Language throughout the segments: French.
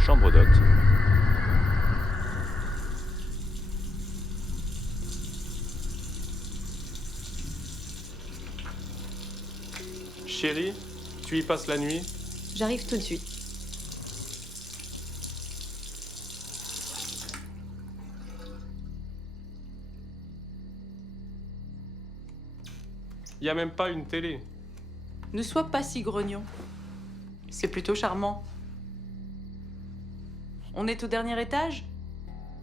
Chambre d'hôte. Chérie, tu y passes la nuit? J'arrive tout de suite. Y a même pas une télé. Ne sois pas si grognon. C'est plutôt charmant. On est au dernier étage?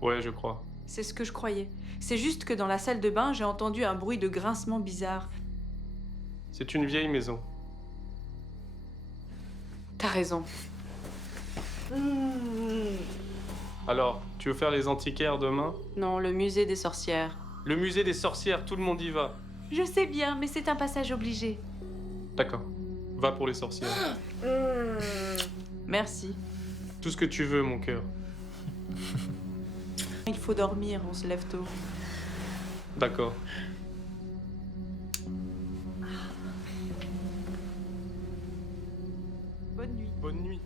Ouais, je crois. C'est ce que je croyais. C'est juste que dans la salle de bain, j'ai entendu un bruit de grincement bizarre. C'est une vieille maison. T'as raison. Alors, tu veux faire les antiquaires demain? Non, le musée des sorcières. Le musée des sorcières, tout le monde y va. Je sais bien, mais c'est un passage obligé. D'accord. Va pour les sorcières. Merci. Tout ce que tu veux, mon cœur. Il faut dormir, on se lève tôt. D'accord. Bonne nuit. Bonne nuit.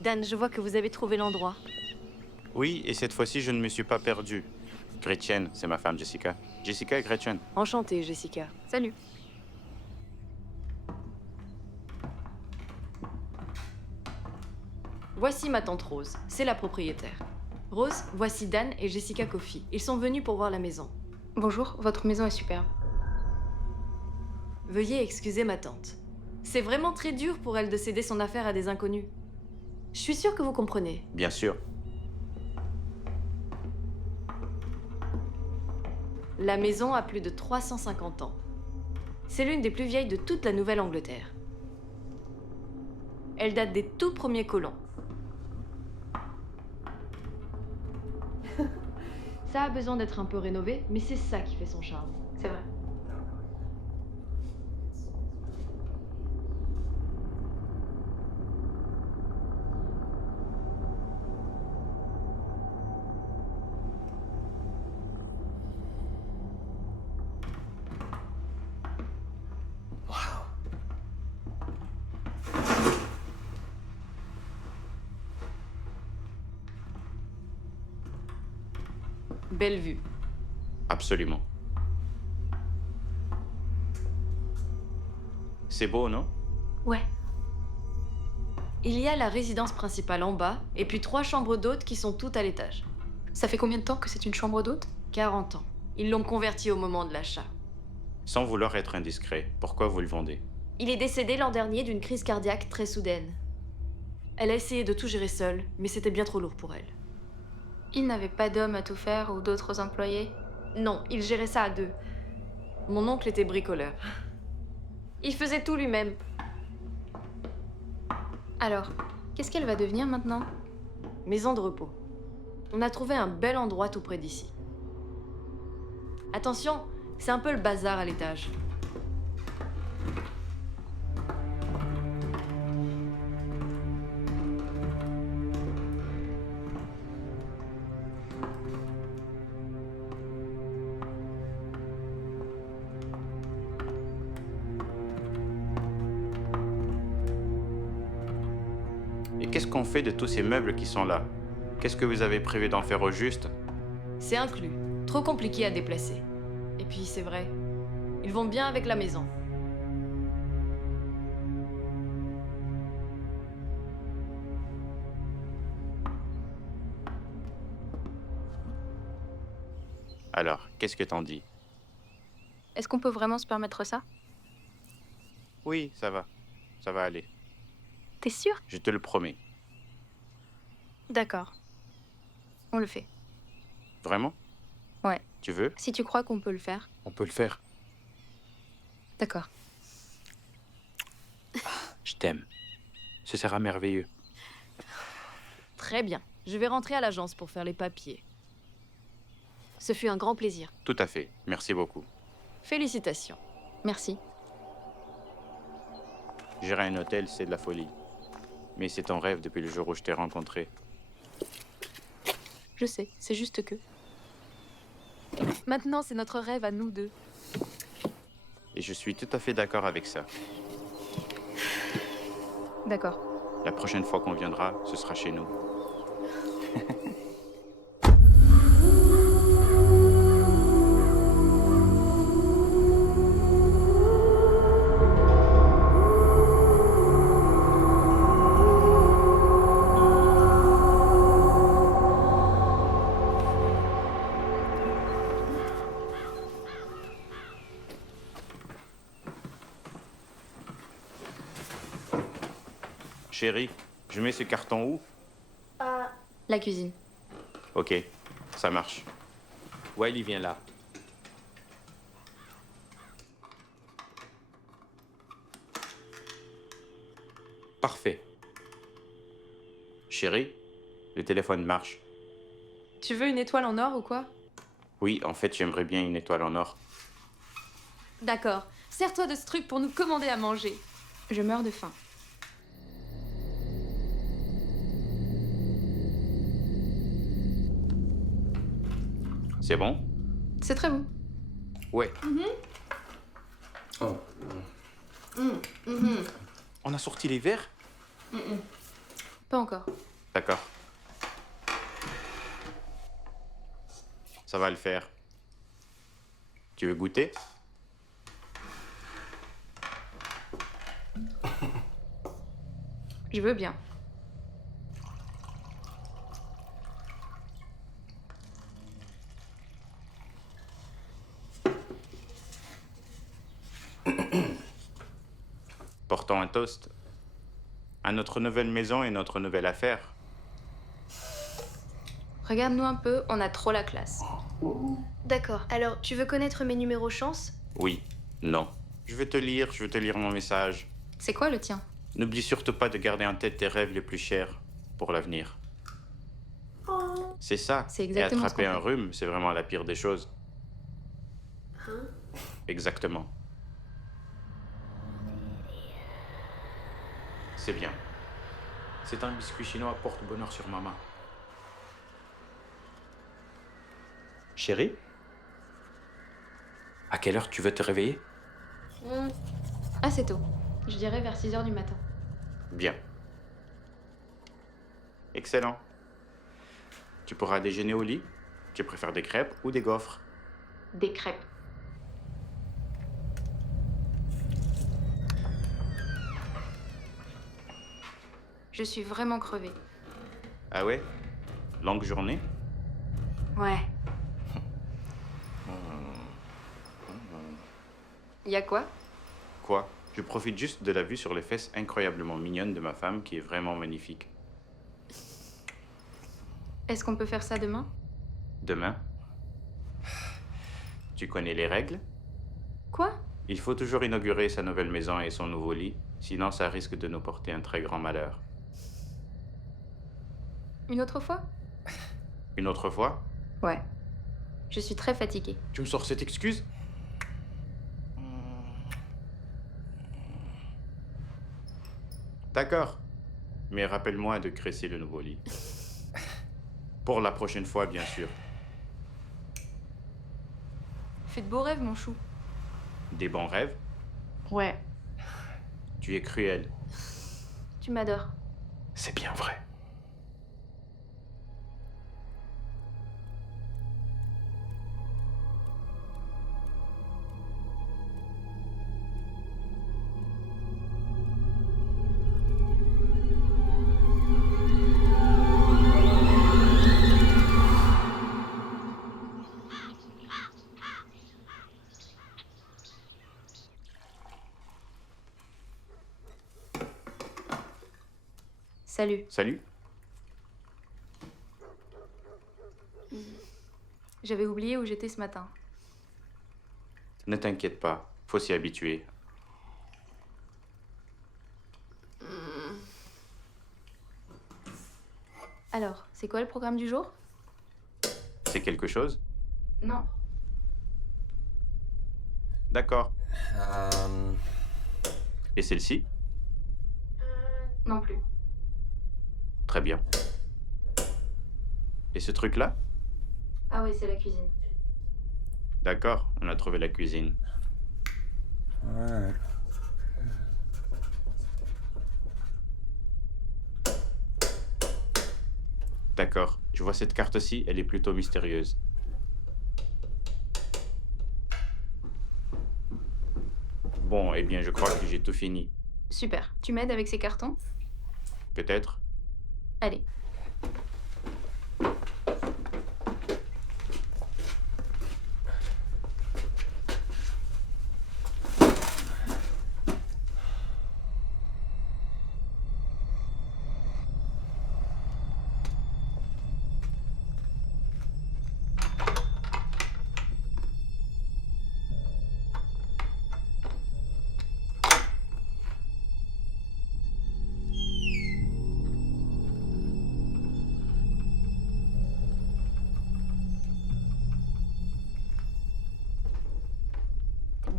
Dan, je vois que vous avez trouvé l'endroit. Oui, et cette fois-ci, je ne me suis pas perdu. Gretchen, c'est ma femme Jessica. Jessica et Gretchen. Enchantée, Jessica. Salut. Voici ma tante Rose, c'est la propriétaire. Rose, voici Dan et Jessica Coffey. Ils sont venus pour voir la maison. Bonjour, votre maison est superbe. Veuillez excuser ma tante. C'est vraiment très dur pour elle de céder son affaire à des inconnus. Je suis sûre que vous comprenez. Bien sûr. La maison a plus de 350 ans. C'est l'une des plus vieilles de toute la Nouvelle-Angleterre. Elle date des tout premiers colons. Ça a besoin d'être un peu rénové, mais c'est ça qui fait son charme. C'est vrai. Belle vue. Absolument. C'est beau, non? Ouais. Il y a la résidence principale en bas, et puis 3 chambres d'hôtes qui sont toutes à l'étage. Ça fait combien de temps que c'est une chambre d'hôte? 40 ans. Ils l'ont converti au moment de l'achat. Sans vouloir être indiscret, pourquoi vous le vendez? Il est décédé l'an dernier d'une crise cardiaque très soudaine. Elle a essayé de tout gérer seule, mais c'était bien trop lourd pour elle. Il n'avait pas d'homme à tout faire ou d'autres employés? Non, il gérait ça à 2. Mon oncle était bricoleur. Il faisait tout lui-même. Alors, qu'est-ce qu'elle va devenir maintenant? Maison de repos. On a trouvé un bel endroit tout près d'ici. Attention, c'est un peu le bazar à l'étage. qu'on fait de tous ces meubles qui sont là? Qu'est-ce que vous avez prévu d'en faire au juste? C'est inclus. Trop compliqué à déplacer. Et puis, c'est vrai. Ils vont bien avec la maison. Alors, qu'est-ce que t'en dis? Est-ce qu'on peut vraiment se permettre ça? Oui, ça va. Ça va aller. T'es sûr? Je te le promets. D'accord. On le fait. Vraiment? Ouais. Tu veux? Si tu crois qu'on peut le faire. On peut le faire. D'accord. Je t'aime. Ce sera merveilleux. Très bien. Je vais rentrer à l'agence pour faire les papiers. Ce fut un grand plaisir. Tout à fait. Merci beaucoup. Félicitations. Merci. Gérer un hôtel, c'est de la folie. Mais c'est ton rêve depuis le jour où je t'ai rencontré. Je sais, c'est juste que. Maintenant, c'est notre rêve à nous deux. Et je suis tout à fait d'accord avec ça. D'accord. La prochaine fois qu'on viendra, ce sera chez nous. Chérie, je mets ce carton où? La cuisine. Ok, ça marche. Wiley vient là. Parfait. Chérie, le téléphone marche. Tu veux une étoile en or ou quoi? Oui, en fait, j'aimerais bien une étoile en or. D'accord. Sers-toi de ce truc pour nous commander à manger. Je meurs de faim. C'est bon? C'est très bon. Ouais. On a sorti les verres? Pas encore. D'accord. Ça va le faire. Tu veux goûter? Je veux bien. Portons un toast à notre nouvelle maison et notre nouvelle affaire. Regarde-nous un peu, on a trop la classe. D'accord. Alors, tu veux connaître mes numéros chance? Oui, non. Je vais te lire mon message. C'est quoi le tien? N'oublie surtout pas de garder en tête tes rêves les plus chers pour l'avenir. C'est ça. C'est Et exactement ce attraper qu'on un fait. rhume, c'est vraiment la pire des choses. Exactement. C'est bien. C'est un biscuit chinois porte-bonheur sur ma main. Chérie? À quelle heure tu veux te réveiller? Assez tôt. Je dirais vers 6h du matin. Bien. Excellent. Tu pourras déjeuner au lit. Tu préfères des crêpes ou des gaufres? Des crêpes. Je suis vraiment crevée. Ah ouais? Longue journée? Ouais. Y a quoi? Quoi? Je profite juste de la vue sur les fesses incroyablement mignonnes de ma femme qui est vraiment magnifique. Est-ce qu'on peut faire ça demain? Demain? Tu connais les règles? Quoi? Il faut toujours inaugurer sa nouvelle maison et son nouveau lit, sinon ça risque de nous porter un très grand malheur. Une autre fois? Une autre fois? Ouais. Je suis très fatiguée. Tu me sors cette excuse? D'accord. Mais rappelle-moi de graisser le nouveau lit. Pour la prochaine fois, bien sûr. Fais de beaux rêves, mon chou. Des bons rêves? Ouais. Tu es cruel. Tu m'adores. C'est bien vrai. Salut. Salut. J'avais oublié où j'étais ce matin. Ne t'inquiète pas, faut s'y habituer. Alors, c'est quoi le programme du jour? C'est quelque chose? Non. D'accord. Et celle-ci? Non plus. Très bien. Et ce truc-là? Ah oui, c'est la cuisine. D'accord, on a trouvé la cuisine. Ouais. D'accord, je vois cette carte-ci, elle est plutôt mystérieuse. Bon, eh bien, je crois que j'ai tout fini. Super. Tu m'aides avec ces cartons? Peut-être? Allez.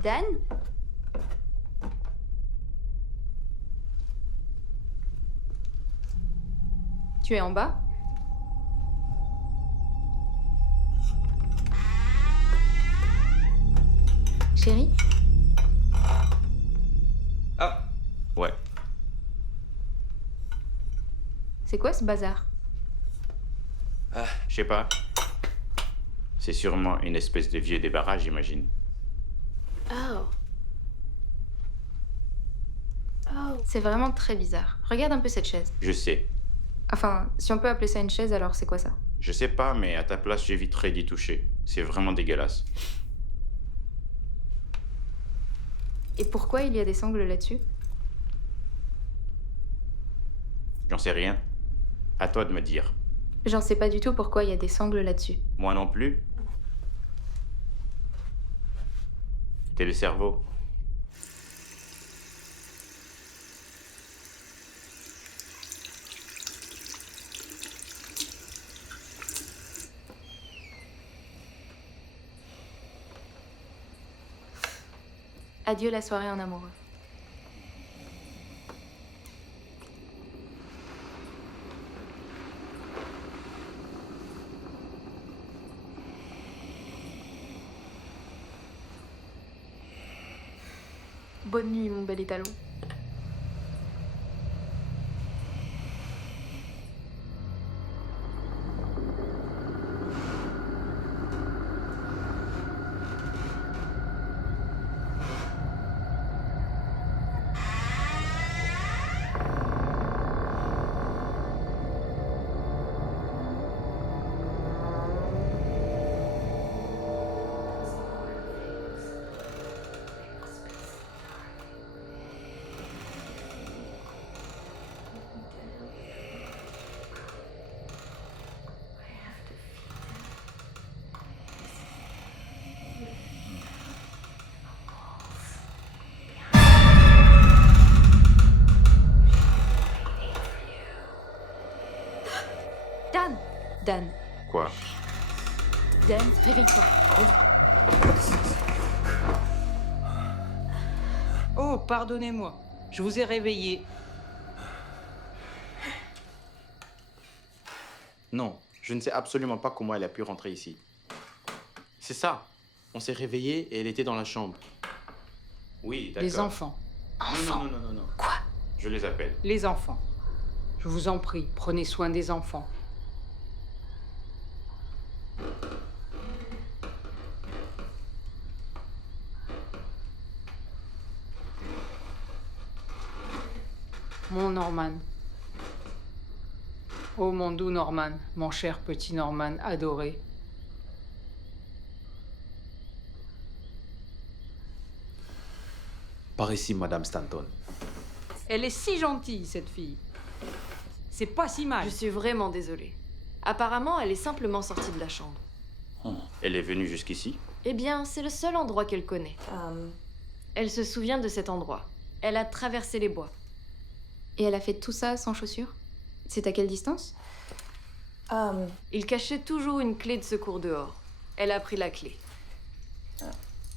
Dan? Tu es en bas? Chérie? Ah, Ouais. C'est quoi ce bazar? Je sais pas. C'est sûrement une espèce de vieux débarras, j'imagine. Oh. Oh. C'est vraiment très bizarre. Regarde un peu cette chaise. Je sais. Enfin, si on peut appeler ça une chaise, alors c'est quoi ça? Je sais pas, mais à ta place, j'éviterais d'y toucher. C'est vraiment dégueulasse. Et pourquoi il y a des sangles là-dessus? J'en sais rien. À toi de me dire. J'en sais pas du tout pourquoi il y a des sangles là-dessus. Moi non plus. T'es le cerveau. Adieu la soirée en amoureux. Bonne nuit, mon bel étalon. Dan! Dan! Quoi? Dan, réveille-toi. Oh, pardonnez-moi. Je vous ai réveillé. Non, je ne sais absolument pas comment elle a pu rentrer ici. C'est ça. On s'est réveillé et elle était dans la chambre. Oui, d'accord. Les enfants. Non, non, non, non, non, non. Quoi? Je les appelle. Les enfants. Je vous en prie, prenez soin des enfants. Mon Norman. Oh mon doux Norman, mon cher petit Norman adoré. par ici, Madame Stanton. Elle est si gentille, cette fille. C'est pas si mal. Je suis vraiment désolée. Apparemment, elle est simplement sortie de la chambre. Elle est venue jusqu'ici? Eh bien, c'est le seul endroit qu'elle connaît. Elle se souvient de cet endroit. Elle a traversé les bois. Et elle a fait tout ça sans chaussures? C'est à quelle distance? Il cachait toujours une clé de secours dehors. Elle a pris la clé.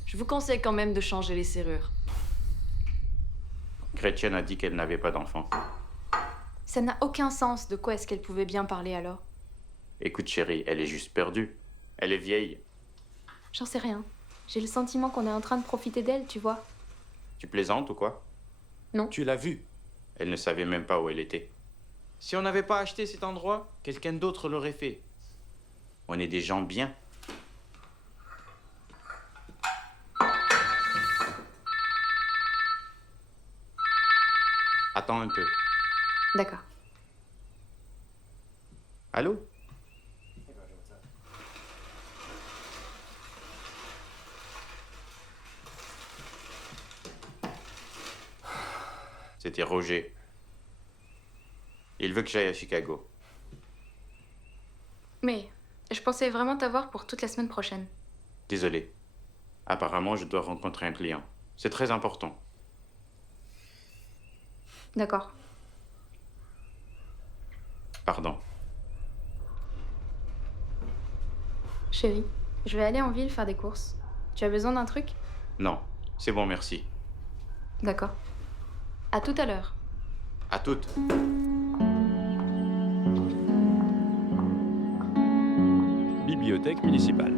Je vous conseille quand même de changer les serrures. Gretchen a dit qu'elle n'avait pas d'enfant. Ça n'a aucun sens. De quoi est-ce qu'elle pouvait bien parler alors? Écoute, chérie, elle est juste perdue. Elle est vieille. J'en sais rien. J'ai le sentiment qu'on est en train de profiter d'elle, tu vois. Tu plaisantes ou quoi? Non. Tu l'as vue. Elle ne savait même pas où elle était. Si on n'avait pas acheté cet endroit, quelqu'un d'autre l'aurait fait. On est des gens bien. Attends un peu. D'accord. Allô? C'était Roger. Il veut que j'aille à Chicago. Mais je pensais vraiment t'avoir pour toute la semaine prochaine. Désolé. Apparemment, je dois rencontrer un client. C'est très important. D'accord. Pardon. Chérie, je vais aller en ville faire des courses. Tu as besoin d'un truc? Non, c'est bon, merci. D'accord. À tout à l'heure. À toutes. Bibliothèque municipale.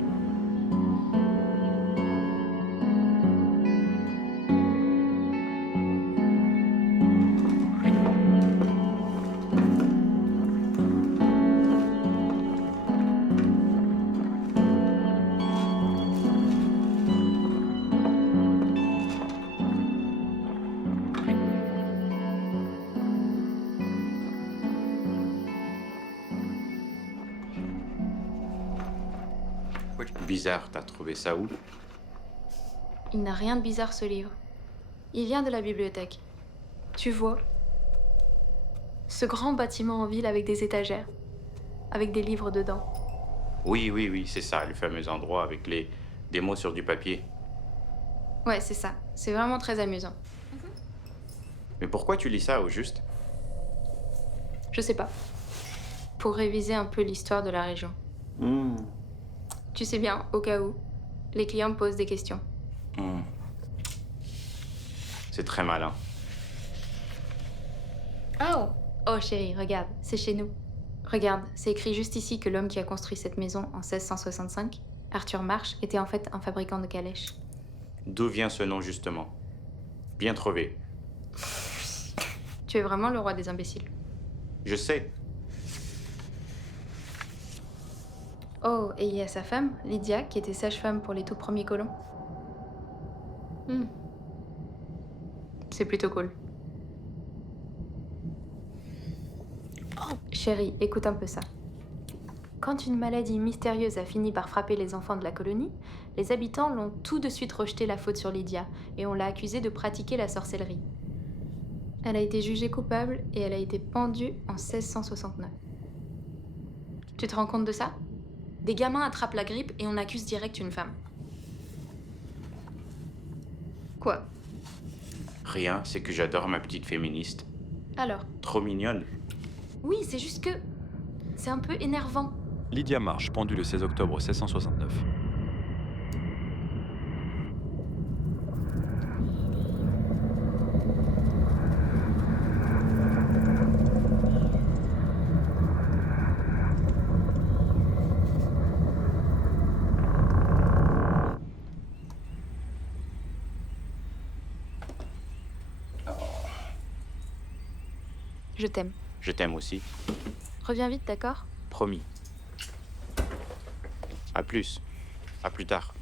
Bizarre, t'as trouvé ça où? Il n'a rien de bizarre ce livre. Il vient de la bibliothèque. Tu vois? Ce grand bâtiment en ville avec des étagères. Avec des livres dedans. Oui, c'est ça, le fameux endroit avec des mots sur du papier. Ouais, c'est ça. C'est vraiment très amusant. Mais pourquoi tu lis ça au juste? Je sais pas. Pour réviser un peu l'histoire de la région. Tu sais bien, au cas où, les clients me posent des questions. C'est très malin. Oh chérie, regarde, c'est chez nous. Regarde, c'est écrit juste ici que l'homme qui a construit cette maison en 1665, Arthur Marsh, était en fait un fabricant de calèches. D'où vient ce nom justement? Bien trouvé. Tu es vraiment le roi des imbéciles. Je sais. Oh, et il y a sa femme, Lydia, qui était sage-femme pour les tout premiers colons. C'est plutôt cool. Chérie, écoute un peu ça. Quand une maladie mystérieuse a fini par frapper les enfants de la colonie, les habitants l'ont tout de suite rejeté la faute sur Lydia et on l'a accusée de pratiquer la sorcellerie. Elle a été jugée coupable et elle a été pendue en 1669. Tu te rends compte de ça? Des gamins attrapent la grippe et on accuse direct une femme. Quoi? Rien, c'est que j'adore ma petite féministe. Alors? Trop mignonne. Oui, c'est juste que... c'est un peu énervant. Lydia Marsh, pendue le 16 octobre 1669. Je t'aime. Je t'aime aussi. Reviens vite, d'accord? Promis. À plus. À plus tard.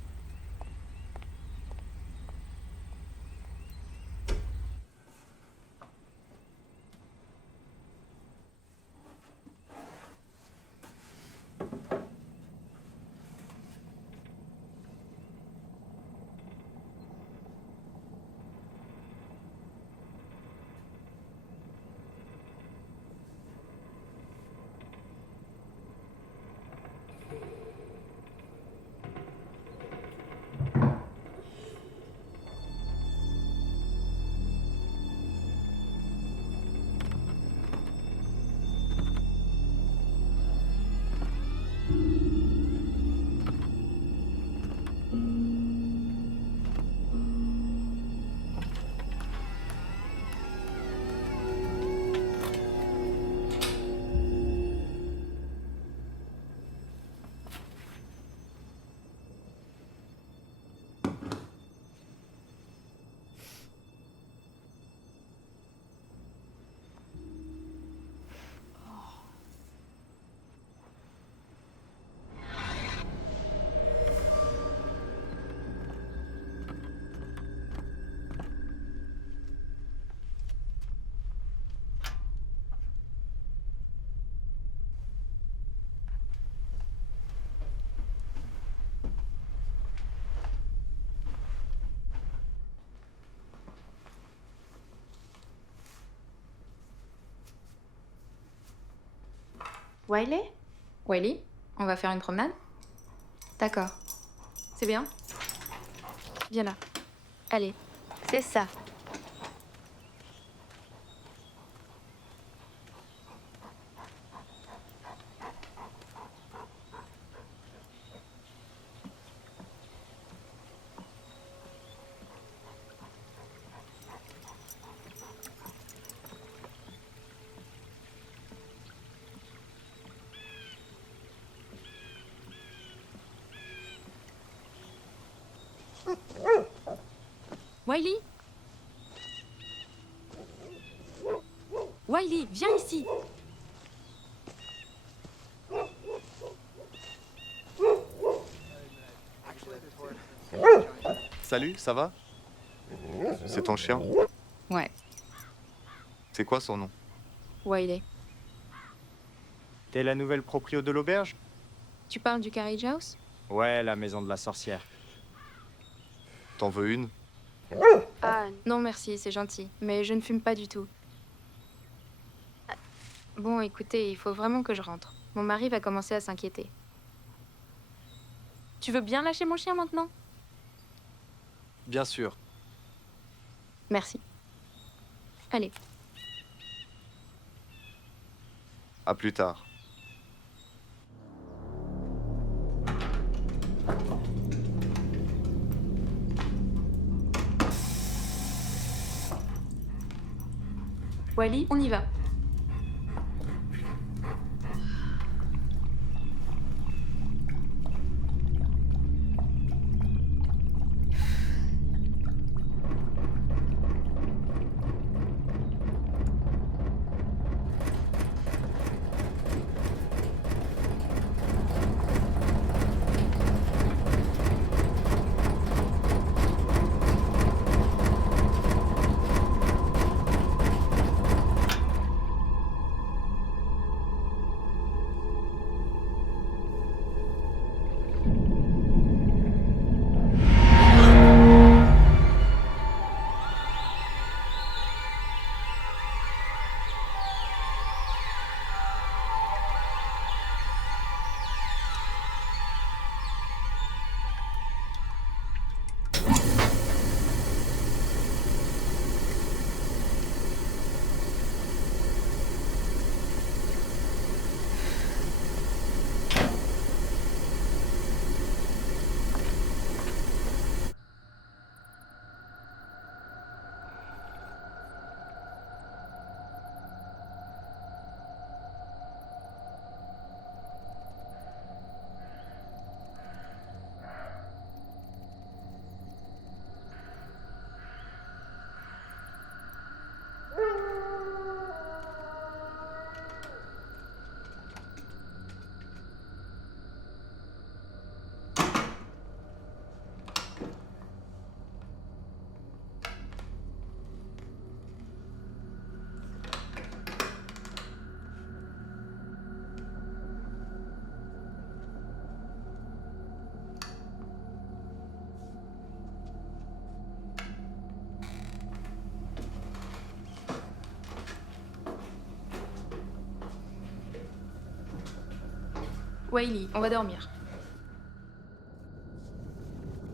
Wiley? Wiley, on va faire une promenade? D'accord. C'est bien? Viens là. Allez. C'est ça. Wiley? Wiley, viens ici! Salut, ça va? C'est ton chien? Ouais, C'est quoi son nom? Wiley. T'es la nouvelle proprio de l'auberge? Tu parles du Carriage House? Ouais, la maison de la sorcière. T'en veux une? Ah, Non, merci, c'est gentil. Mais je ne fume pas du tout. Bon, écoutez, il faut vraiment que je rentre. Mon mari va commencer à s'inquiéter. Tu veux bien lâcher mon chien maintenant? Bien sûr. Merci. Allez. À plus tard. Wiley, on y va. Wiley, on va dormir.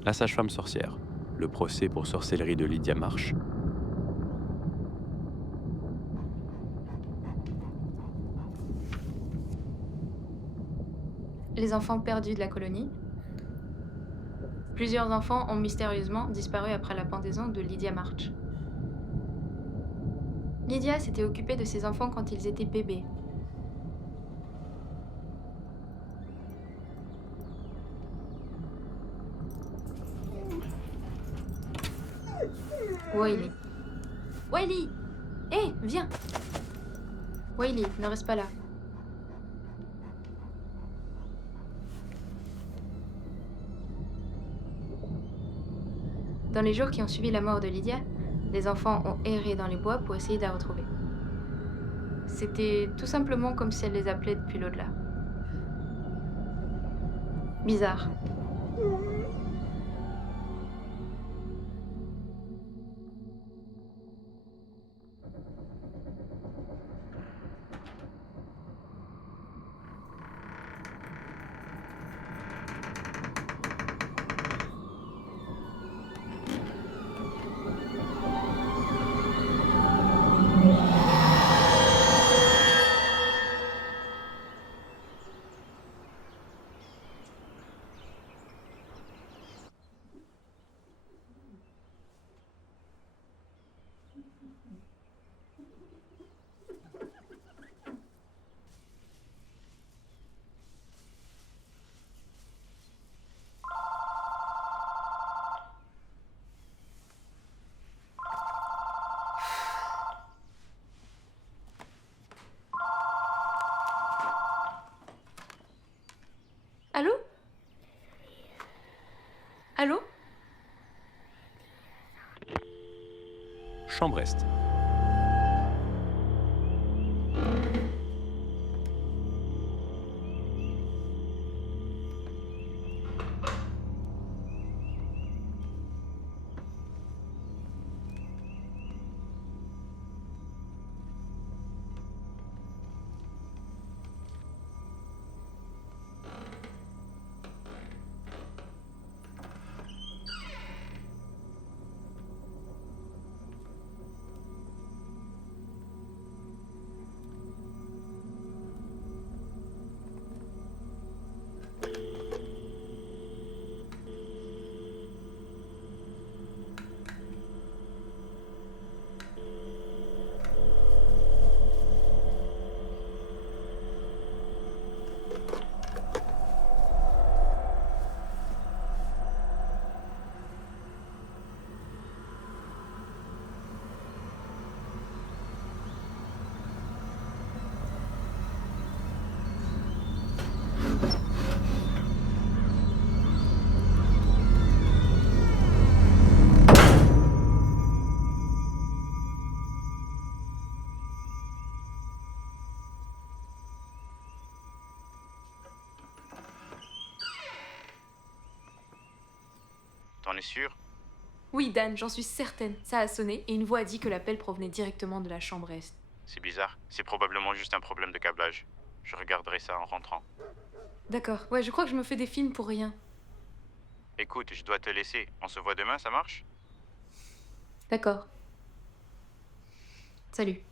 La sage-femme sorcière. Le procès pour sorcellerie de Lydia Marsh. Les enfants perdus de la colonie. Plusieurs enfants ont mystérieusement disparu après la pendaison de Lydia March. Lydia s'était occupée de ses enfants quand ils étaient bébés. Wiley. Wiley! Hé, viens! Wiley, ne reste pas là. Dans les jours qui ont suivi la mort de Lydia, les enfants ont erré dans les bois pour essayer de la retrouver. C'était tout simplement comme si elle les appelait depuis l'au-delà. Bizarre. Allô? Allô? Chambre Est. T'en es sûr? Oui, Dan, j'en suis certaine. Ça a sonné et une voix a dit que l'appel provenait directement de la chambre Est. C'est bizarre. C'est probablement juste un problème de câblage. Je regarderai ça en rentrant. D'accord. Ouais, je crois que je me fais des films pour rien. Écoute, je dois te laisser. On se voit demain, ça marche? D'accord. Salut.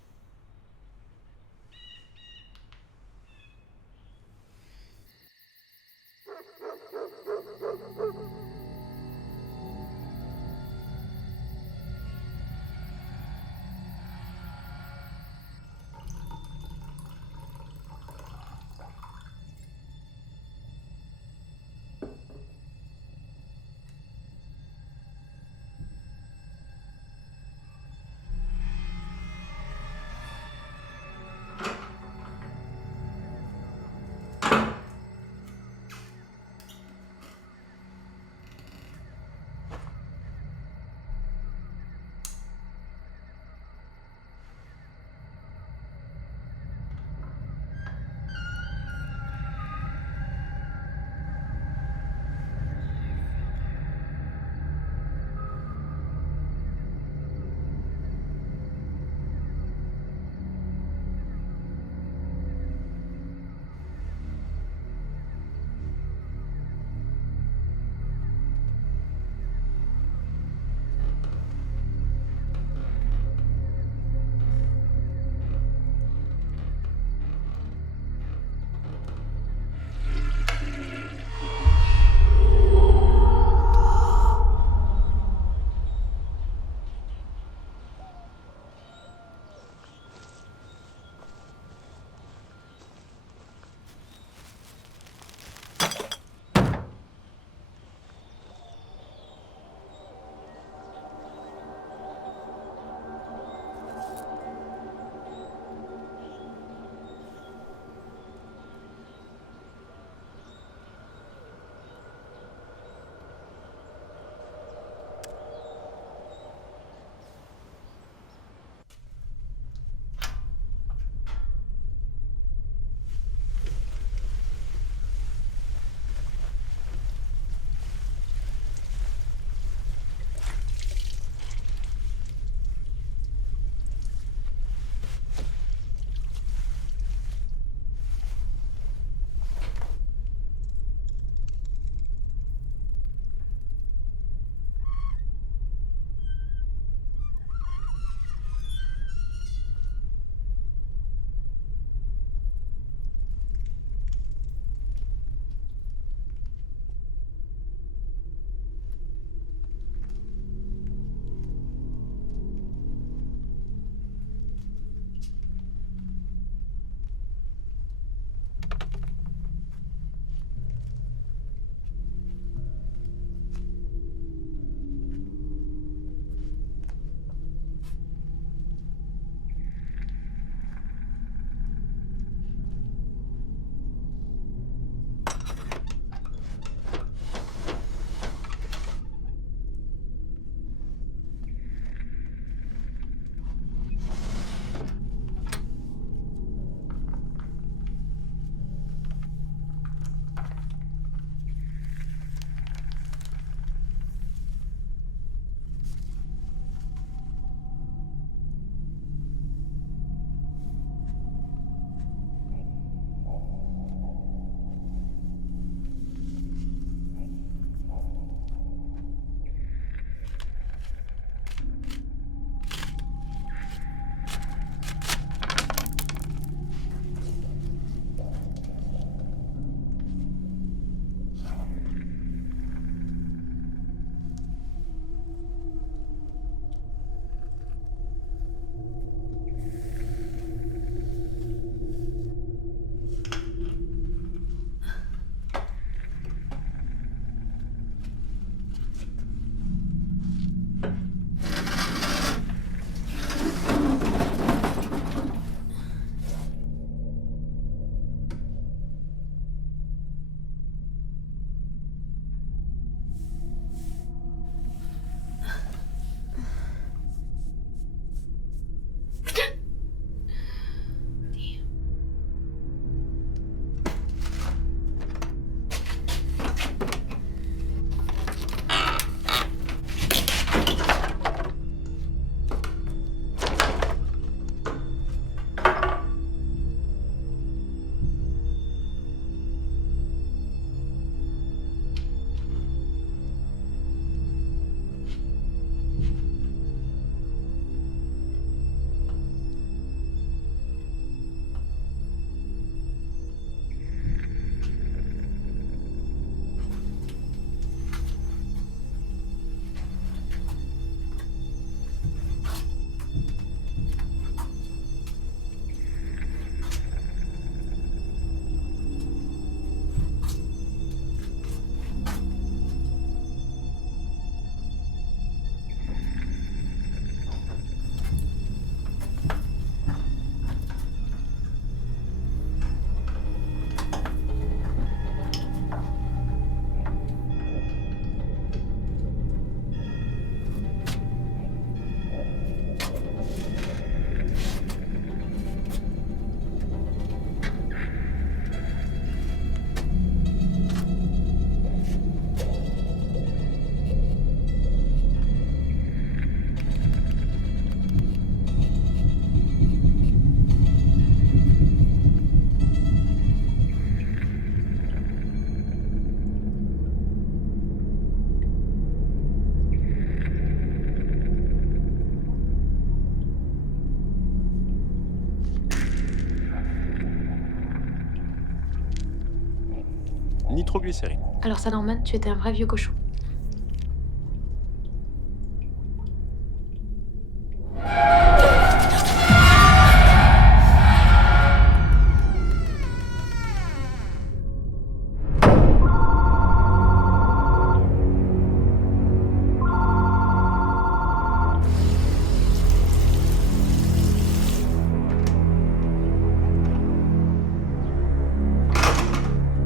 nitroglycérine. Alors ça, Norman, tu étais un vrai vieux cochon.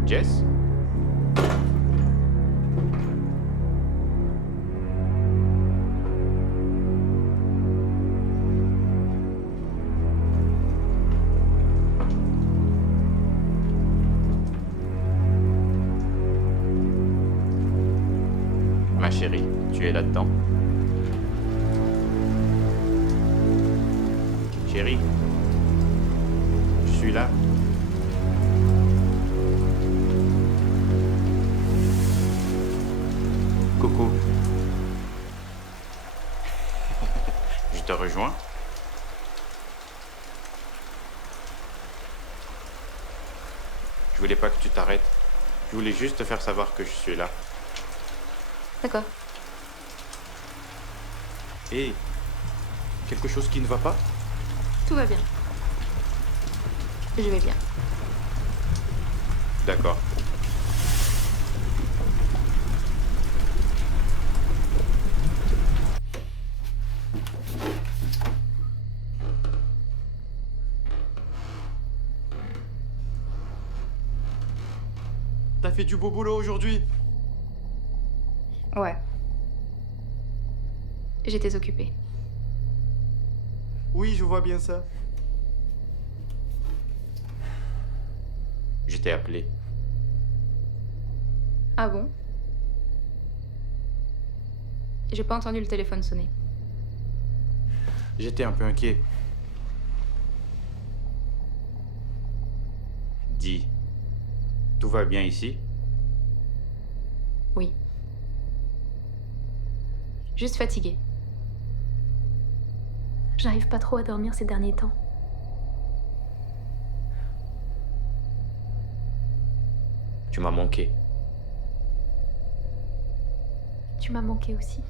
Jess? Ma chérie, tu es là-dedans? Chérie, je suis là. Coucou. Je te rejoins. Je voulais pas que tu t'arrêtes. Je voulais juste te faire savoir que je suis là. D'accord. Et quelque chose qui ne va pas? Tout va bien. Je vais bien. D'accord. T'as fait du beau boulot aujourd'hui? Ouais. J'étais occupée. Oui, je vois bien ça. Je t'ai appelé. Ah bon? J'ai pas entendu le téléphone sonner. J'étais un peu inquiet. Dis, tout va bien ici? Oui. Juste fatiguée. J'arrive pas trop à dormir ces derniers temps. Tu m'as manqué. Tu m'as manqué aussi.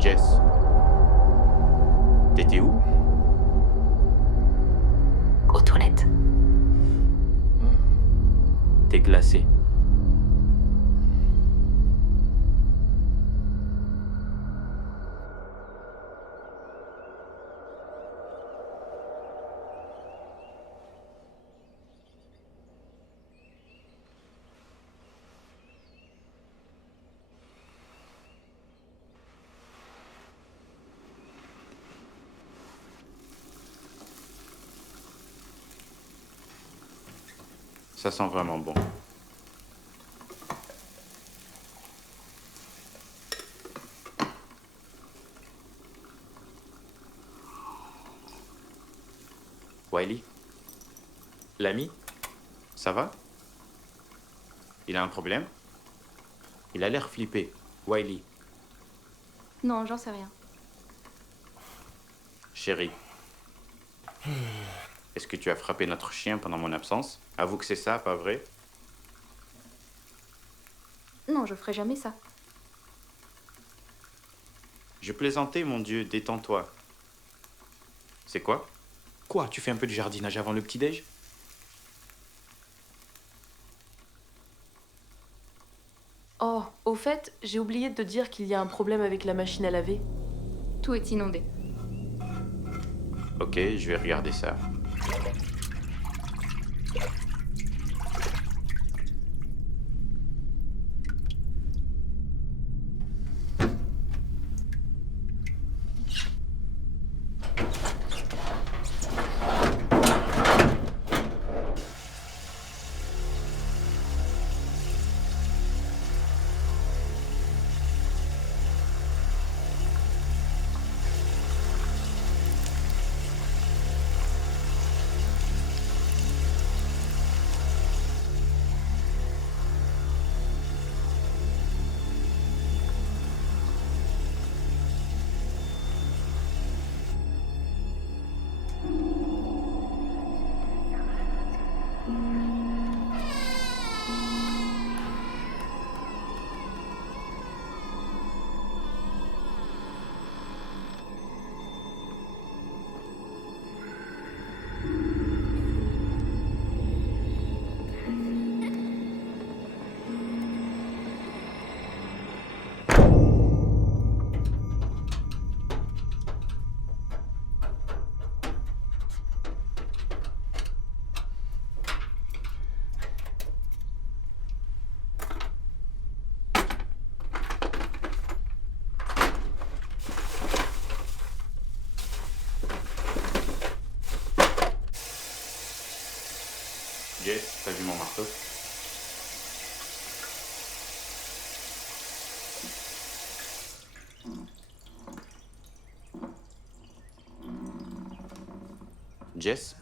Jess, t'étais où? Aux toilettes. T'es glacé. Ça sent vraiment bon. Wiley? L'ami? Ça va? Il a un problème? Il a l'air flippé. Wiley, Non, j'en sais rien. chérie. Est-ce que tu as frappé notre chien pendant mon absence? Avoue que c'est ça, pas vrai? Non, je ferai jamais ça. Je plaisantais, mon Dieu, détends-toi. C'est quoi? Quoi? Tu fais un peu de jardinage avant le petit-déj? Oh, au fait, j'ai oublié de te dire qu'il y a un problème avec la machine à laver. Tout est inondé. Ok, je vais regarder ça. Jess, t'as vu mon marteau? Jess?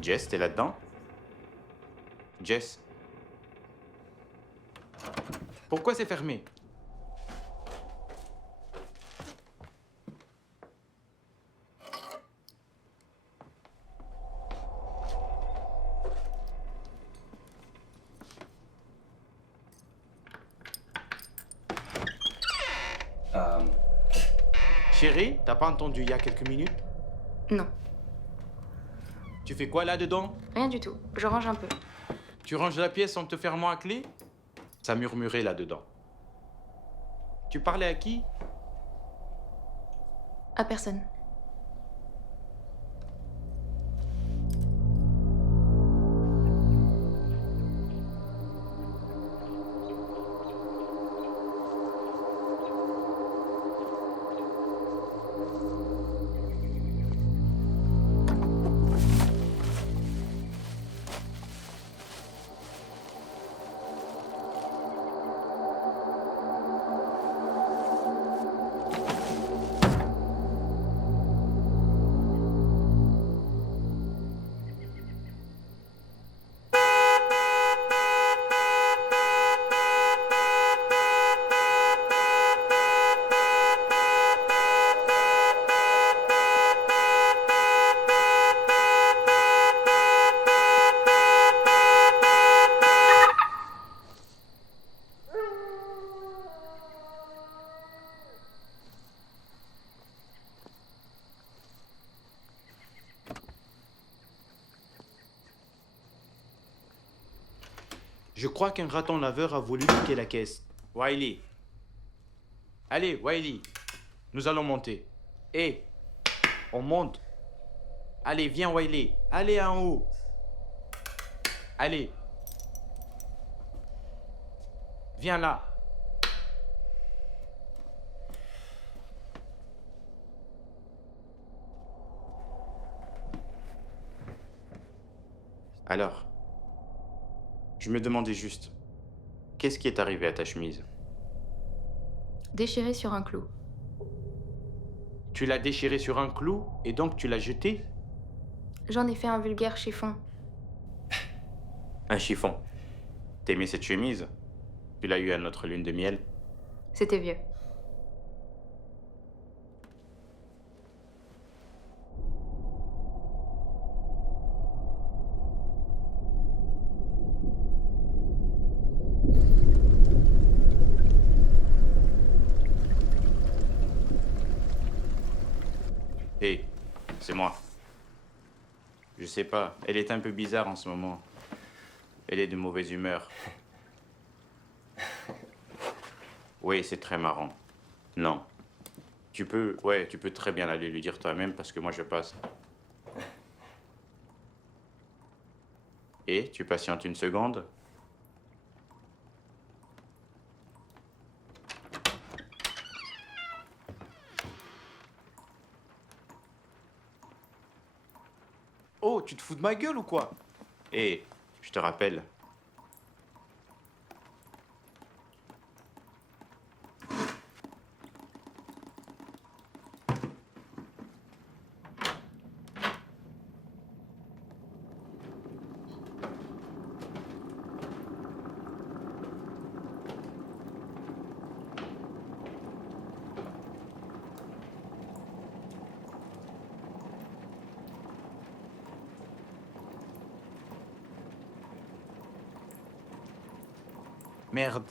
Jess, t'es là-dedans? Jess? Pourquoi c'est fermé? Chérie, t'as pas entendu il y a quelques minutes? Non, Tu fais quoi là-dedans? rien du tout. Je range un peu. Tu ranges la pièce en te fermant à clé? Ça murmurait là-dedans. Tu parlais à qui? À personne. Je crois qu'un raton laveur a voulu piquer la caisse. Wiley. Allez, Wiley. Nous allons monter. Hé, on monte. Allez, viens, Wiley. Allez en haut. Allez. Viens là. Alors, je me demandais juste, qu'est-ce qui est arrivé à ta chemise? Déchiré sur un clou. Tu l'as déchirée sur un clou et donc tu l'as jetée? J'en ai fait un vulgaire chiffon. Un chiffon. T'aimais cette chemise? Tu l'as eue à notre lune de miel? C'était vieux. Hé, c'est moi. Je sais pas, elle est un peu bizarre en ce moment. Elle est de mauvaise humeur. Oui, c'est très marrant. Non. Tu peux très bien aller lui dire toi-même parce que moi je passe. Et tu patientes une seconde? Oh, tu te fous de ma gueule ou quoi? Eh, je te rappelle. Merde.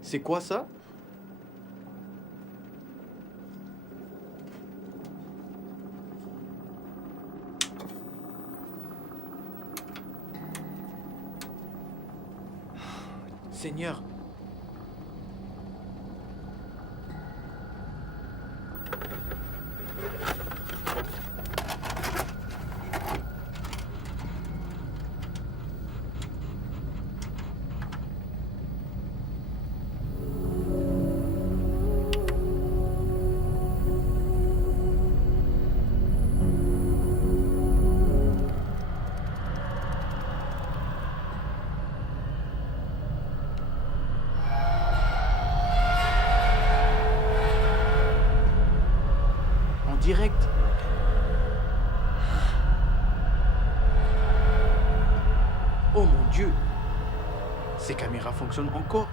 C'est quoi ça? Seigneur. En direct. Oh mon Dieu. Ces caméras fonctionnent encore.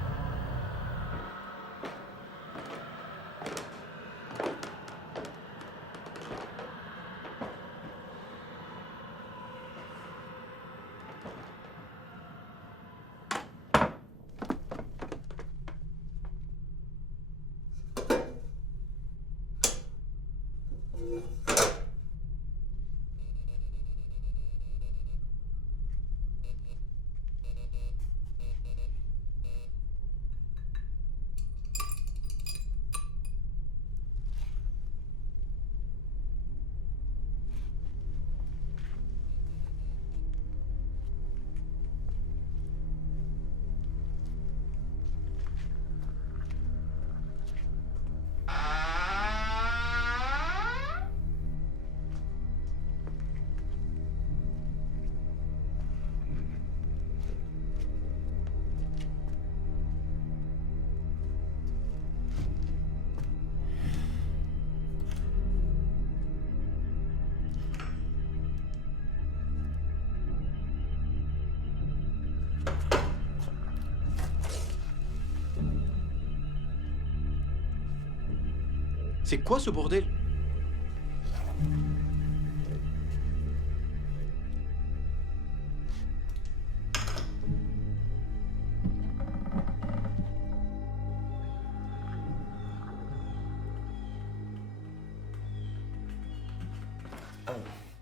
C'est quoi ce bordel?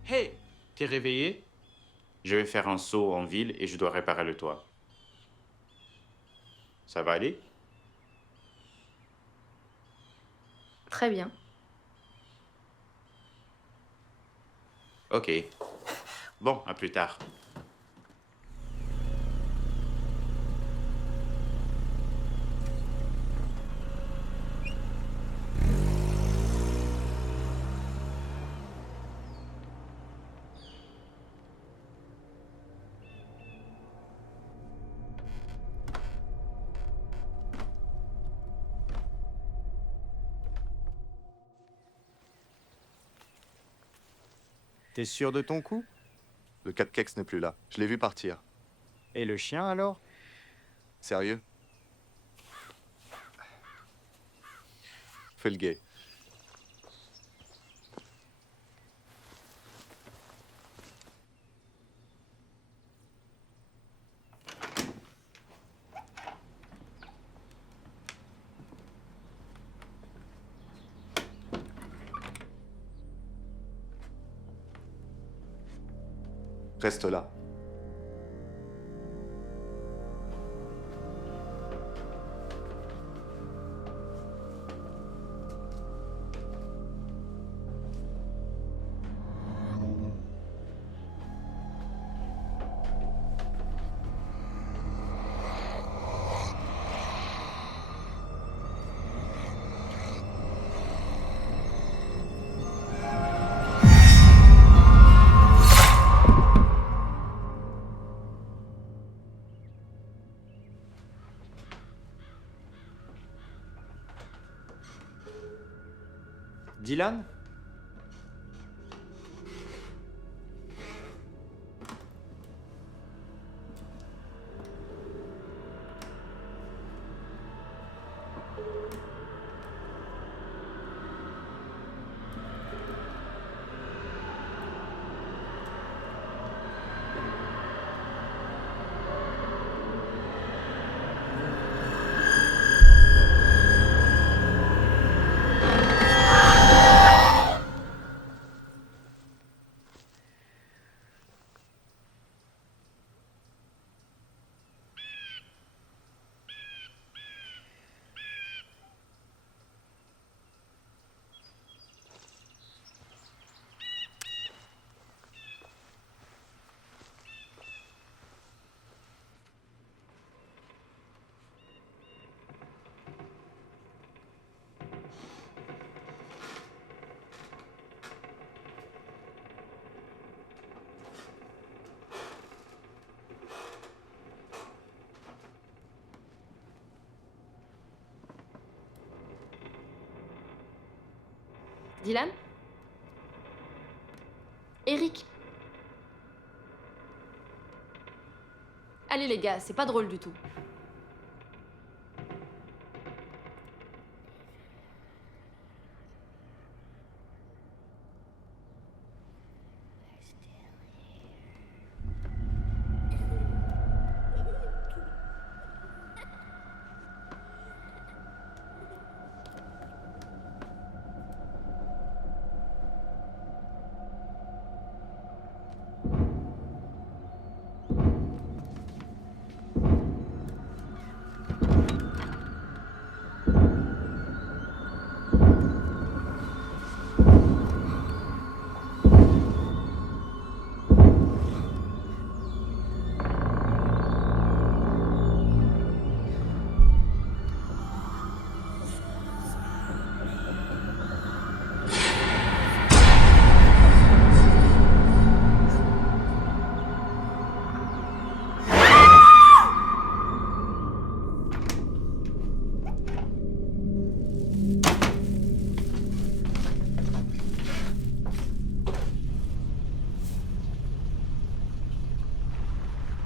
Hey, t'es réveillé? Je vais faire un saut en ville et je dois réparer le toit. Ça va aller? Très bien. Ok. Bon, à plus tard. T'es sûr de ton coup? Le cupcake n'est plus là. Je l'ai vu partir. Et le chien alors? Sérieux? Fais le gay. Reste là. Dylan? Dylan? Eric? Allez les gars, c'est pas drôle du tout.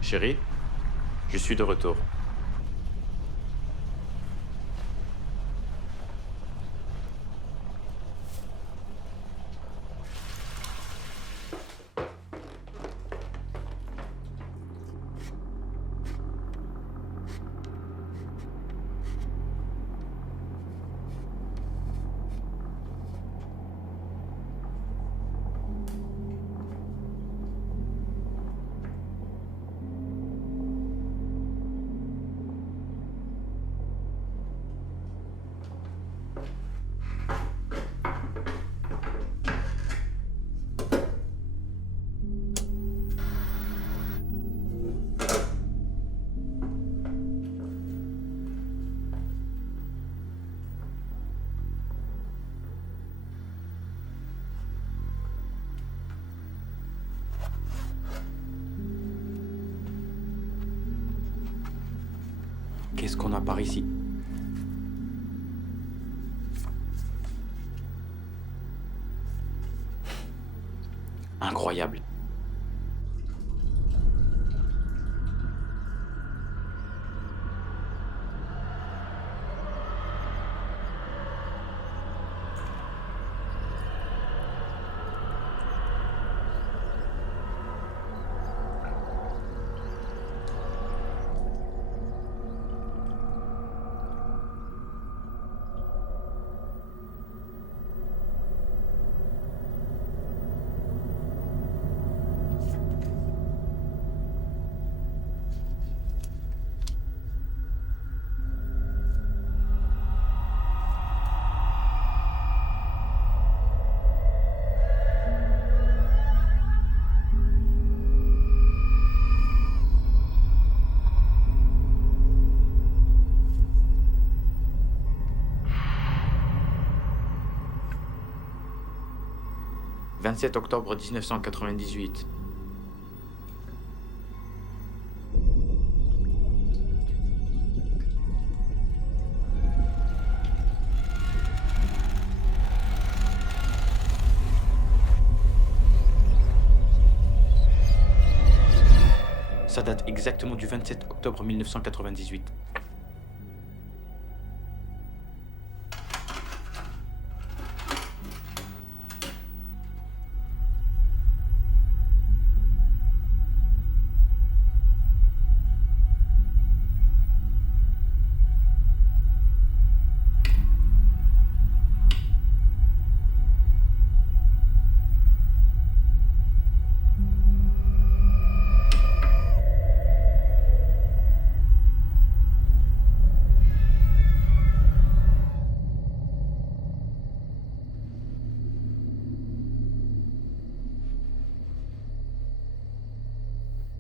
Chérie, je suis de retour. Qu'est-ce qu'on a par ici? Incroyable. 27 octobre 1998. Ça date exactement du 27 octobre 1998.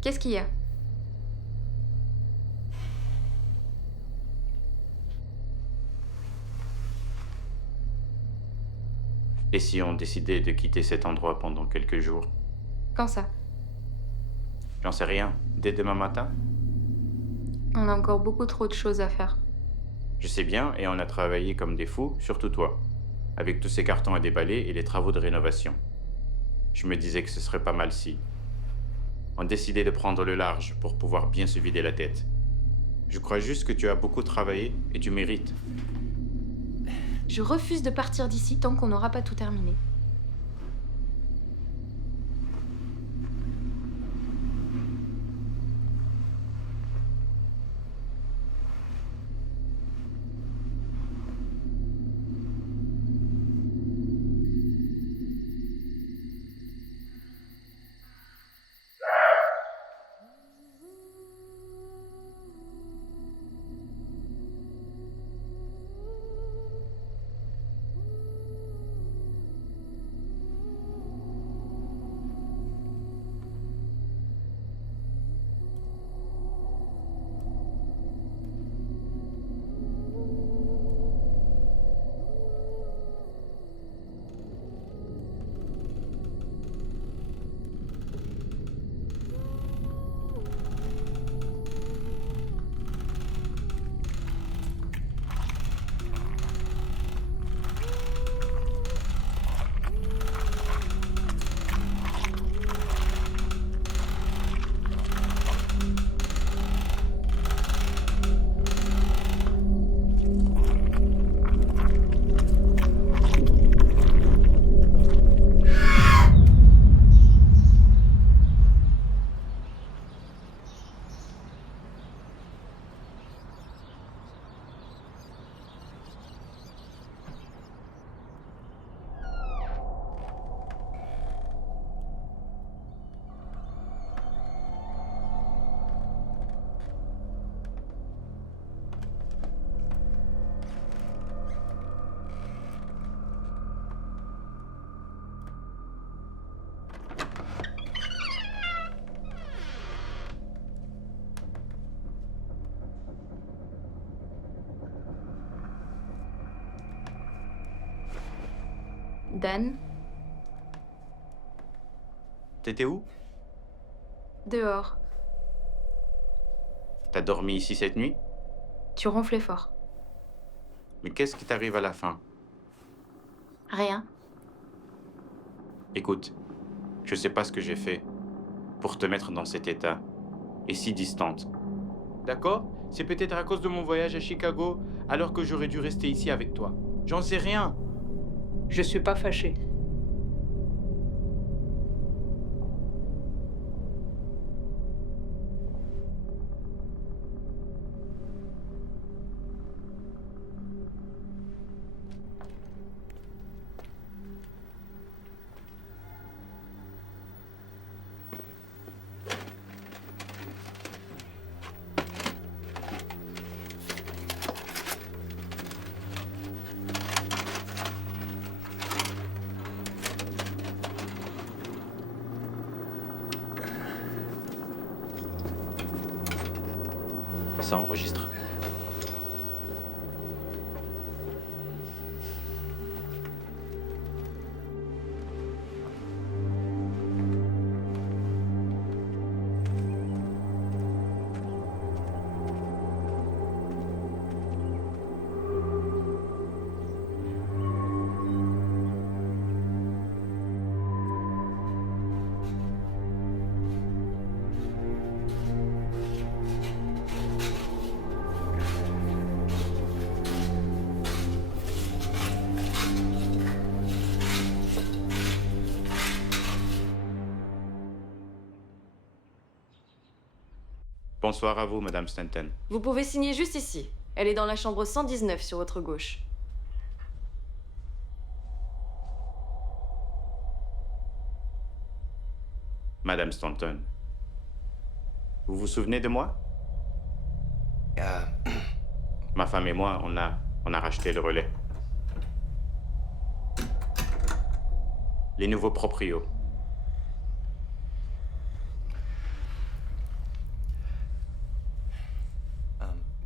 Qu'est-ce qu'il y a? Et si on décidait de quitter cet endroit pendant quelques jours? Quand ça? J'en sais rien. Dès demain matin? On a encore beaucoup trop de choses à faire. Je sais bien, et on a travaillé comme des fous, surtout toi, avec tous ces cartons à déballer et les travaux de rénovation. Je me disais que ce serait pas mal si on décidait de prendre le large pour pouvoir bien se vider la tête. Je crois juste que tu as beaucoup travaillé et tu mérites. Je refuse de partir d'ici tant qu'on n'aura pas tout terminé. Dan, T'étais où? dehors. T'as dormi ici cette nuit? Tu ronflais fort. Mais qu'est-ce qui t'arrive à la fin? Rien. Écoute, je sais pas ce que j'ai fait pour te mettre dans cet état et si distante. D'accord? C'est peut-être à cause de mon voyage à Chicago, alors que j'aurais dû rester ici avec toi. J'en sais rien. Je suis pas fâchée. Ça enregistre. Bonsoir à vous, Madame Stanton. Vous pouvez signer juste ici. Elle est dans la chambre 119 sur votre gauche. Madame Stanton, vous vous souvenez de moi? Ma femme et moi, on a racheté le relais. Les nouveaux proprios.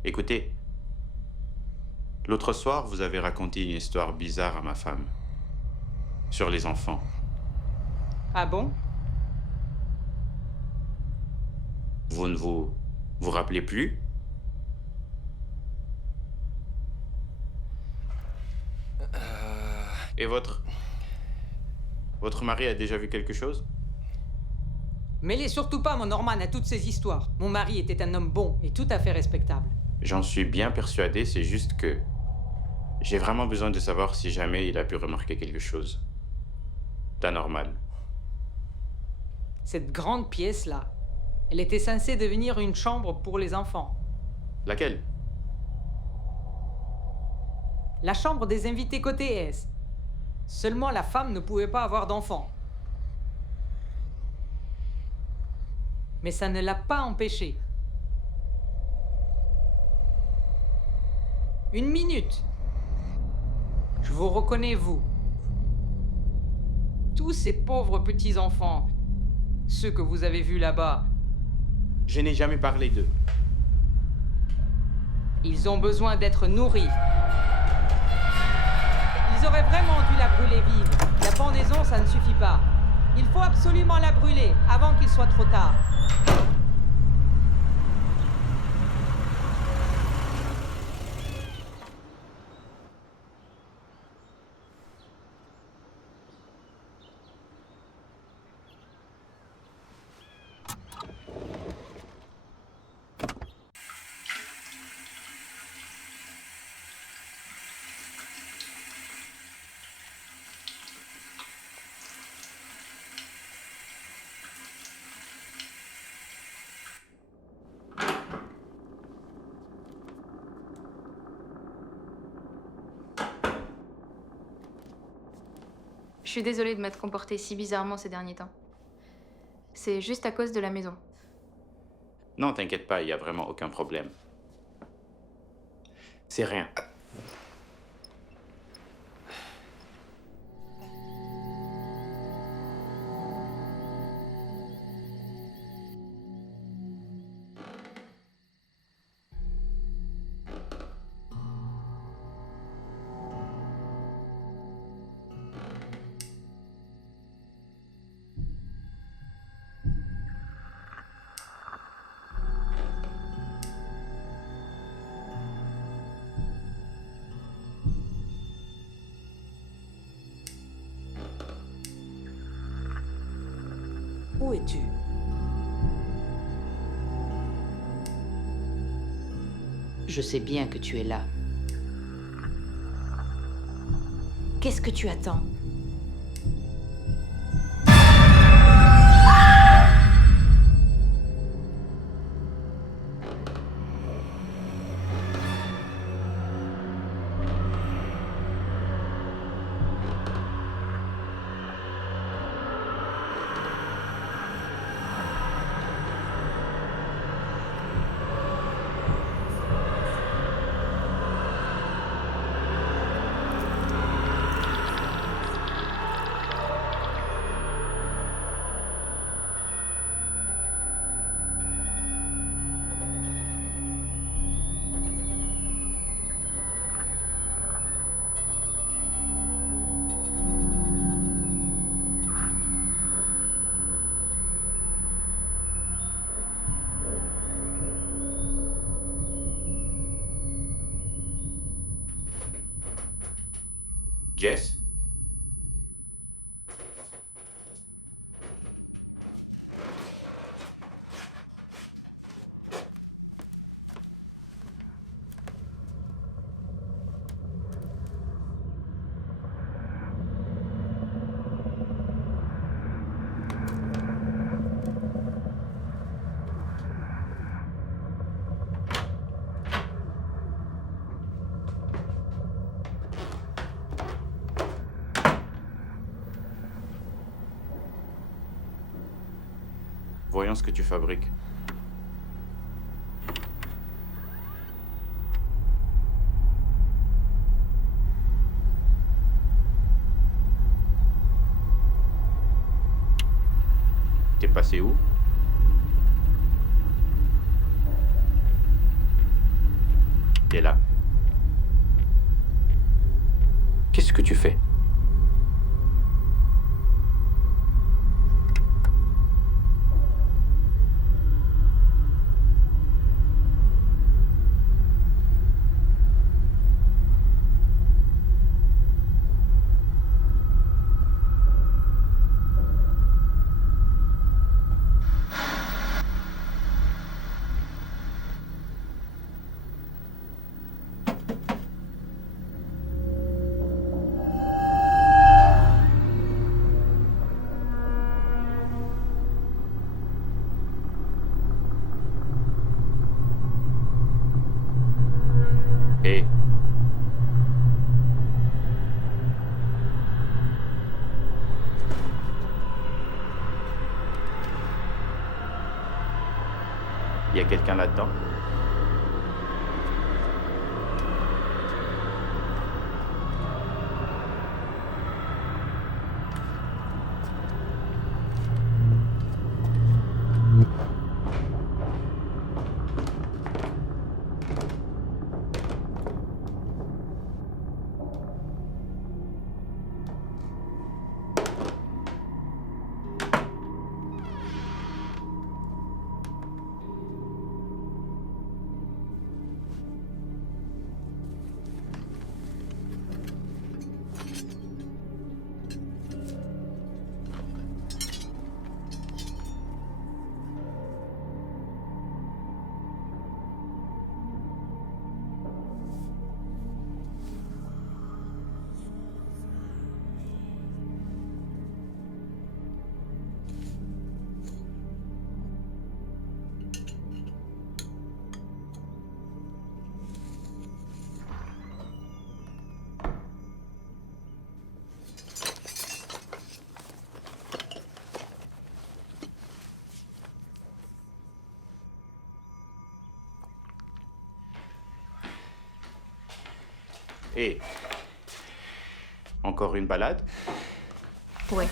Écoutez, l'autre soir, vous avez raconté une histoire bizarre à ma femme. Sur les enfants. Ah bon? Vous ne vous rappelez plus? Et votre mari a déjà vu quelque chose? Mêlez surtout pas mon Norman à toutes ces histoires. Mon mari était un homme bon et tout à fait respectable. J'en suis bien persuadé, c'est juste que j'ai vraiment besoin de savoir si jamais il a pu remarquer quelque chose d'anormal. Cette grande pièce-là, elle était censée devenir une chambre pour les enfants. Laquelle? La chambre des invités côté S. Seulement la femme ne pouvait pas avoir d'enfants. Mais ça ne l'a pas empêché. Une minute. Je vous reconnais, vous. Tous ces pauvres petits-enfants, ceux que vous avez vus là-bas, Je n'ai jamais parlé d'eux. ils ont besoin d'être nourris. Ils auraient vraiment dû la brûler vive. La pendaison, ça ne suffit pas. Il faut absolument la brûler avant qu'il soit trop tard. Je suis désolée de m'être comportée si bizarrement ces derniers temps. C'est juste à cause de la maison. Non, t'inquiète pas, il n'y a vraiment aucun problème. C'est rien. Où es-tu? Je sais bien que tu es là. Qu'est-ce que tu attends? Jess? ce que tu fabriques. T'es passé où? T'es là. Qu'est-ce que tu fais? Hé. Il y a quelqu'un là-dedans? Hé. Encore une balade? Ouais.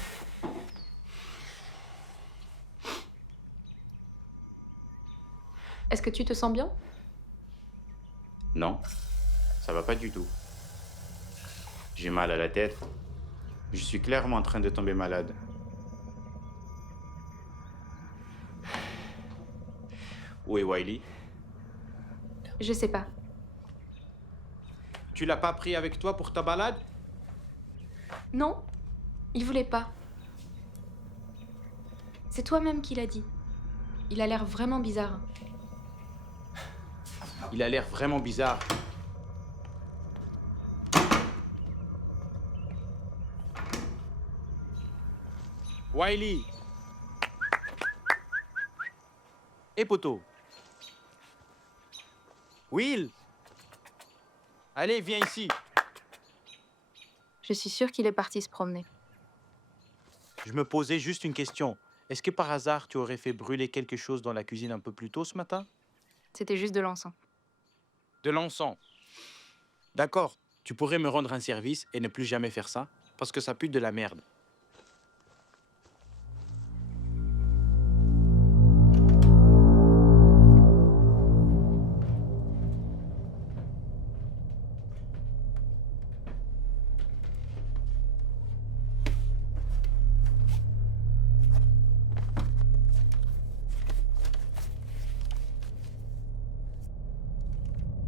Est-ce que tu te sens bien? Non, ça va pas du tout. J'ai mal à la tête. Je suis clairement en train de tomber malade. Où est Wiley? Je sais pas. Tu l'as pas pris avec toi pour ta balade? Non, il voulait pas. C'est toi-même qui l'as dit. Il a l'air vraiment bizarre. Il a l'air vraiment bizarre. Wiley! Hé, poteau! Will! Allez, viens ici. Je suis sûre qu'il est parti se promener. Je me posais juste une question. Est-ce que par hasard, tu aurais fait brûler quelque chose dans la cuisine un peu plus tôt ce matin? C'était juste de l'encens. De l'encens. D'accord. Tu pourrais me rendre un service et ne plus jamais faire ça? Parce que ça pue de la merde.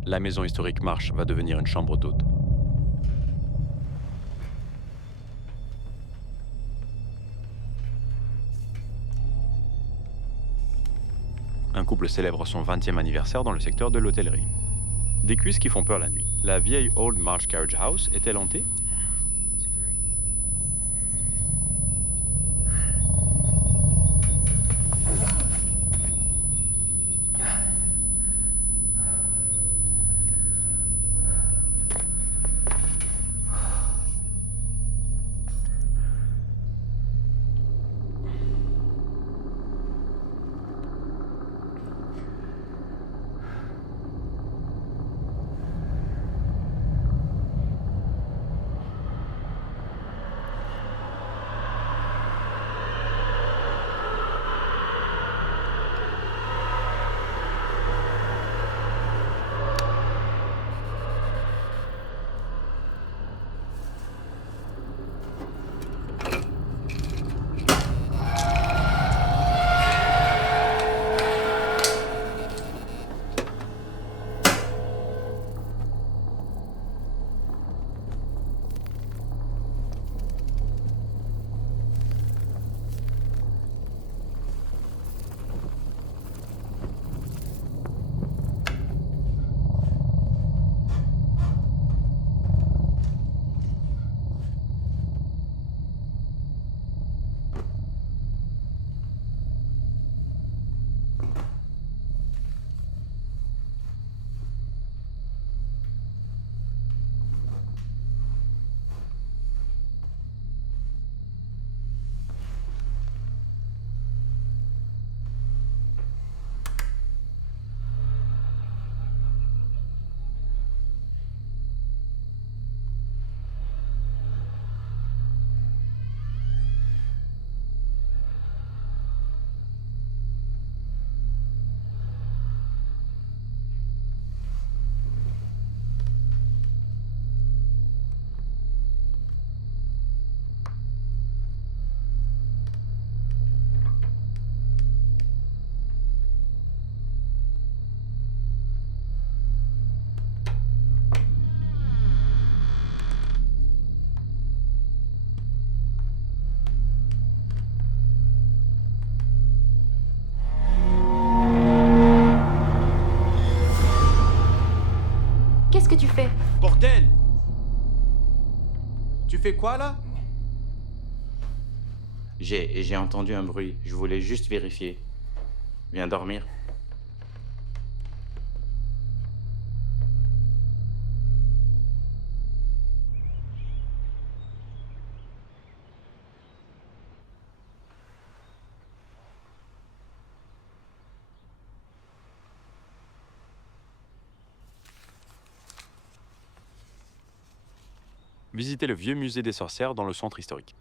La maison historique Marsh va devenir une chambre d'hôte. Un couple célèbre son 20e anniversaire dans le secteur de l'hôtellerie. Des cuisses qui font peur la nuit. La vieille Old Marsh Carriage House est-elle hantée? Qu'est-ce que tu fais? Bordel! Tu fais quoi là? J'ai entendu un bruit. Je voulais juste vérifier. Viens dormir. Visitez le vieux musée des sorcières dans le centre historique.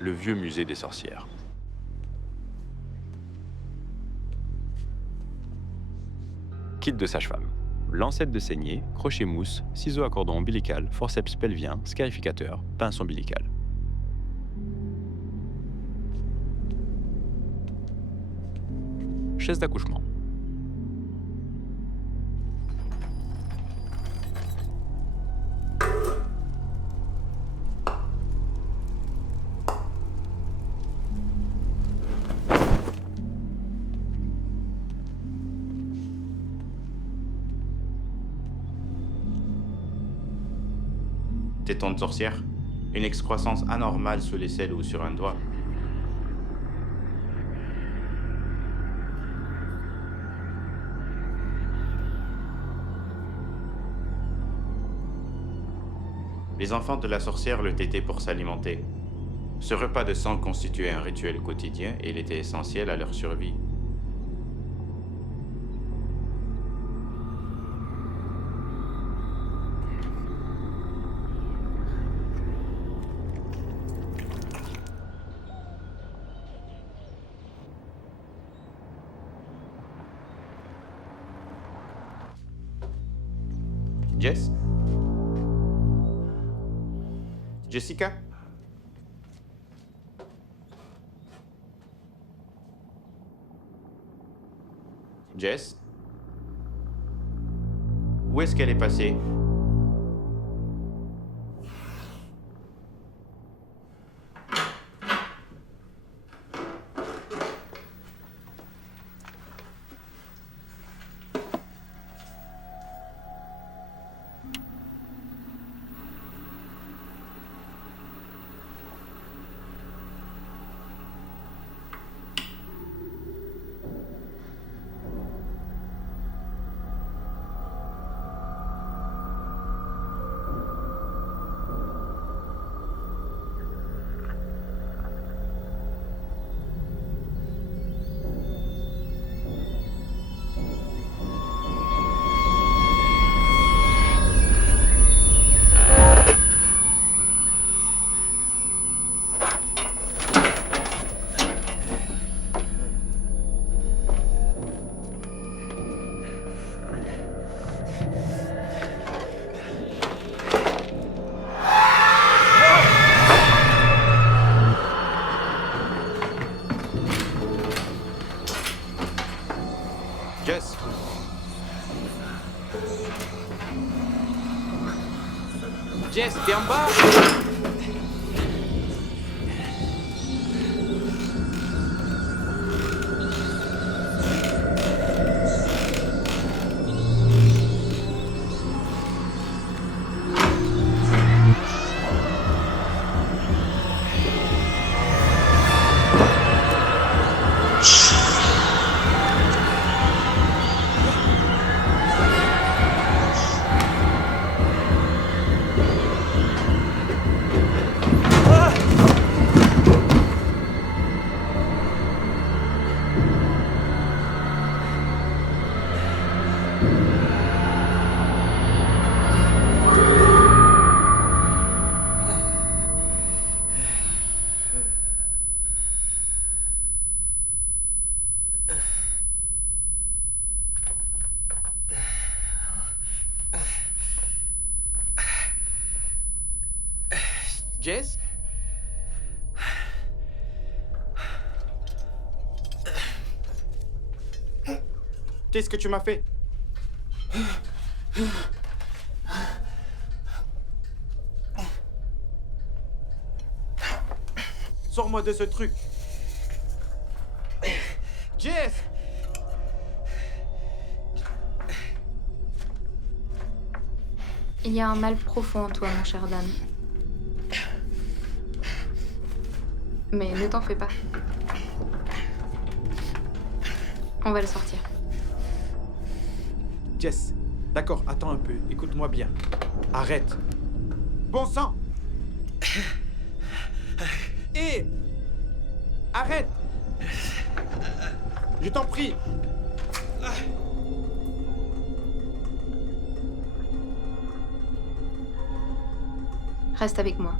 Le vieux musée des sorcières. Kit de sage-femme. Lancette de saignée, crochet mousse, ciseaux à cordon ombilical, forceps pelvien, scarificateur, pince ombilical. Chaise d'accouchement. Téton de sorcière. Une excroissance anormale sous l'aisselle ou sur un doigt. Les enfants de la sorcière le tétaient pour s'alimenter. Ce repas de sang constituait un rituel quotidien et il était essentiel à leur survie. Jess? Jessica? Jess? Où est-ce qu'elle est passée? Jess? Jess, t'es en bas? Jess? Qu'est-ce que tu m'as fait? Sors-moi de ce truc. Jess! Il y a un mal profond en toi, mon cher Dan. Mais ne t'en fais pas. On va le sortir. Jess, d'accord, attends un peu, écoute-moi bien. Arrête. Bon sang! Hé! Arrête! Je t'en prie! Reste avec moi.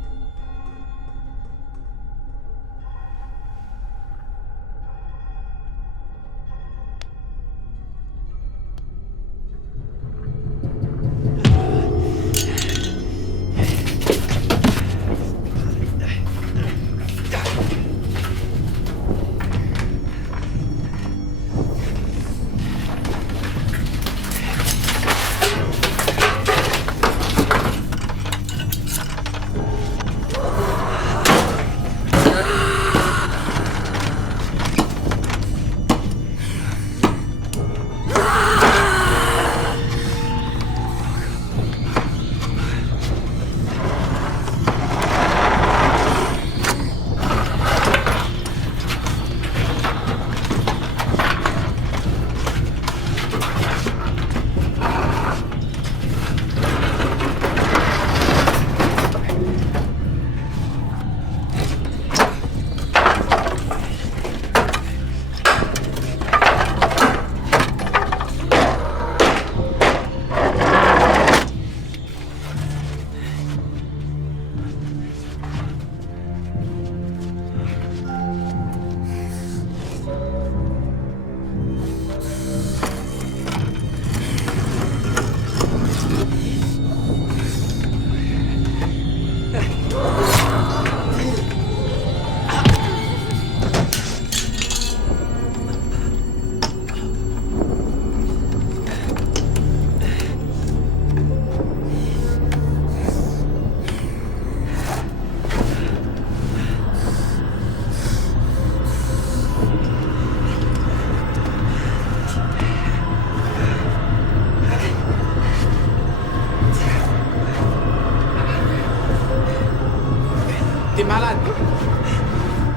T'es malade.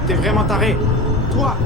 T'es vraiment taré. Toi.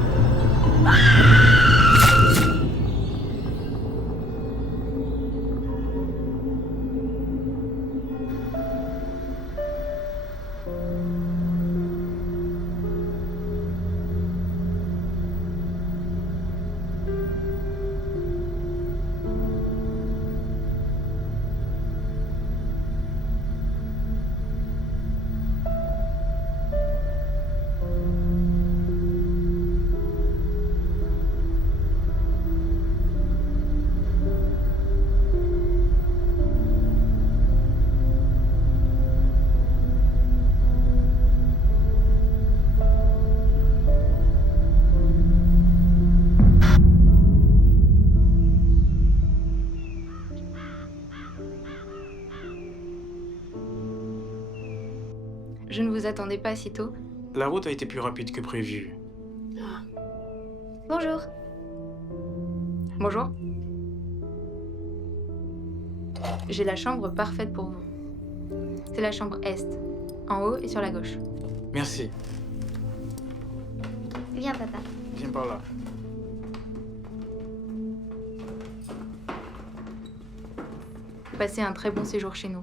Je ne vous attendais pas si tôt. La route a été plus rapide que prévu. Bonjour. Bonjour. J'ai la chambre parfaite pour vous. C'est la chambre Est, en haut et sur la gauche. Merci. Viens, papa. Viens par là. Passez un très bon séjour chez nous.